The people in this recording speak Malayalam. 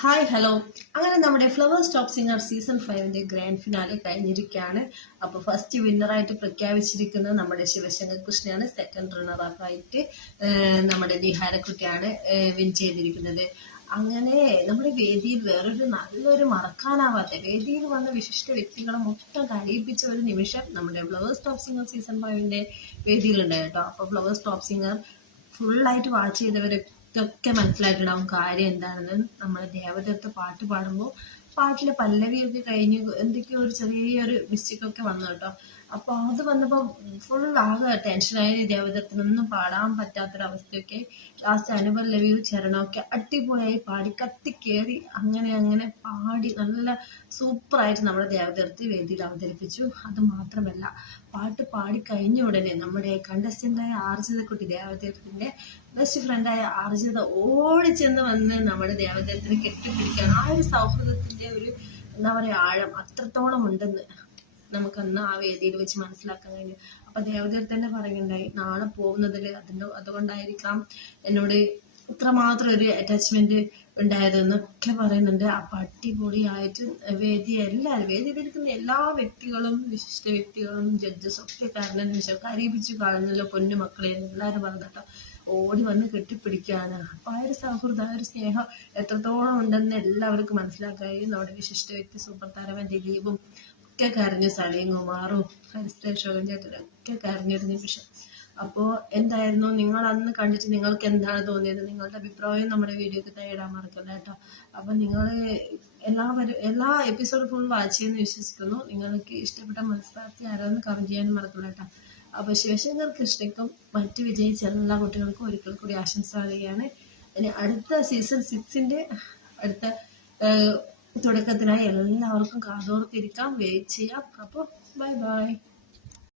ഹായ് ഹലോ അങ്ങനെ നമ്മുടെ ഫ്ലവേഴ്സ് ടോപ്പ് സിംഗർ സീസൺ ഫൈവിന്റെ ഗ്രാൻഡ് ഫിനാലെ കഴിഞ്ഞിരിക്കുകയാണ്. അപ്പോൾ ഫസ്റ്റ് വിന്നറായിട്ട് പ്രഖ്യാപിച്ചിരിക്കുന്നത് നമ്മുടെ ശിവശങ്കർ കൃഷ്ണയാണ്. സെക്കൻഡ് റണ്ണറായിട്ട് നമ്മുടെ നിഹാരക്കുട്ടിയാണ് വിൻ ചെയ്തിരിക്കുന്നത്. അങ്ങനെ നമ്മുടെ വേദിയിൽ വേറൊരു നല്ലൊരു മറക്കാനാവാത്ത വേദിയിൽ വന്ന വിശിഷ്ട വ്യക്തികളെ മൊത്തം കരയിപ്പിച്ച ഒരു നിമിഷം നമ്മുടെ ഫ്ലവേഴ്സ് ടോപ്പ് സിംഗർ സീസൺ ഫൈവിന്റെ വേദിയിലുണ്ടായി കേട്ടോ. അപ്പോൾ ഫ്ലവേഴ്സ് ടോപ്പ് സിംഗർ ഫുള്ളായിട്ട് വാച്ച് ചെയ്തവരൊക്കെ മനസ്സിലായിട്ടുണ്ടാവും കാര്യം എന്താണെന്ന്. നമ്മൾ ദേവദത്ത് പാട്ട് പാടുമ്പോൾ പാട്ടിലെ പല്ലവിയൊക്കെ കഴിഞ്ഞ് എന്തൊക്കെയോ ഒരു ചെറിയൊരു മിസ്റ്റേക്കൊക്കെ വന്നു കേട്ടോ. അപ്പൊ അത് വന്നപ്പോ ഫുൾ ആകെ ടെൻഷനായി ദേവതത്തിനൊന്നും പാടാൻ പറ്റാത്തൊരവസ്ഥയൊക്കെ ലാസ്റ്റ് അനുപല്ലവിയും ചരണമൊക്കെ അടിപൊളിയായി പാടി കത്തി കയറി അങ്ങനെ അങ്ങനെ പാടി നല്ല സൂപ്പറായിട്ട് നമ്മുടെ ദേവതീർത്തി വേദിയിൽ അവതരിപ്പിച്ചു. അത് മാത്രമല്ല പാട്ട് പാടി കഴിഞ്ഞ ഉടനെ നമ്മുടെ കണ്ടസ്റ്റന്റായ ആർജിതക്കുട്ടി ദേവദത്തിന്റെ ബെസ്റ്റ് ഫ്രണ്ടായ ആർജിത ചെന്ന് വന്ന് നമ്മുടെ ദേവദത്തിന് കെട്ടിപ്പിടിക്കാൻ ആ ഒരു സൗഹൃദത്തിന്റെ ഒരു എന്താ പറയുക ആഴം അത്രത്തോളം ഉണ്ടെന്ന് നമുക്കന്ന് ആ വേദിയിൽ വെച്ച് മനസ്സിലാക്കാൻ കഴിഞ്ഞു. അപ്പൊ ദേവതീർത്ഥ തന്നെ പറയുന്നുണ്ടായി നാളെ പോകുന്നതിൽ അതിന്റെ അതുകൊണ്ടായിരിക്കാം എന്നോട് ഇത്രമാത്രം ഒരു അറ്റാച്ച്മെന്റ് ഉണ്ടായതെന്നൊക്കെ പറയുന്നുണ്ട്. അപ്പൊ അടിപൊളിയായിട്ട് വേദി എല്ലാവരും വേദിയിലിരിക്കുന്ന എല്ലാ വ്യക്തികളും വിശിഷ്ട വ്യക്തികളും ജഡ്ജസ് ഒക്കെ കാരണം നിമിഷം കരീപിച്ചു കാണുന്നല്ലോ പൊന്നു മക്കളെ എല്ലാവരും പറഞ്ഞിട്ടോ ഓടി വന്ന് കെട്ടിപ്പിടിക്കുകയാണ് അപ്പൊ ആ ഒരു സൗഹൃദം ആ ഒരു സ്നേഹം എത്രത്തോളം ഉണ്ടെന്ന് എല്ലാവർക്കും മനസ്സിലാക്കായി നമ്മുടെ വിശിഷ്ട വ്യക്തി സൂപ്പർ താരമ ദിലീപും ഒക്കെ കരഞ്ഞു സലീം കുമാറും ഹരിശ്രീ അശോകൻ ചേട്ടനും ഒക്കെ കരഞ്ഞൊരു നിമിഷം. അപ്പോൾ എന്തായിരുന്നു? നിങ്ങൾ അന്ന് കണ്ടിട്ട് നിങ്ങൾക്ക് എന്താണ് തോന്നിയത്? നിങ്ങളുടെ അഭിപ്രായം നമ്മുടെ വീഡിയോക്ക് തയ്യാറാൻ മറക്കല്ല കേട്ടോ. അപ്പം നിങ്ങൾ എല്ലാവരും എല്ലാ എപ്പിസോഡ് ഫുൾ വാച്ച് ചെയ്യുമെന്ന് വിശ്വസിക്കുന്നു. നിങ്ങൾക്ക് ഇഷ്ടപ്പെട്ട മത്സരാർത്ഥി ആരാന്ന് കമന്റ് ചെയ്യാനും മറക്കില്ല കേട്ടോ. അപ്പോൾ ശിവശങ്കർ കൃഷ്ണയ്ക്കും മറ്റു വിജയിച്ച എല്ലാ കുട്ടികൾക്കും ഒരിക്കൽ കൂടി ആശംസ അറിയുകയാണ് ഇനി അടുത്ത സീസൺ സിക്സിന്റെ അടുത്ത തുടക്കത്തിനായി എല്ലാവർക്കും കാതോർത്തിരിക്കാം. വെയിറ്റ് ചെയ്യാം. അപ്പോൾ ബൈ ബൈ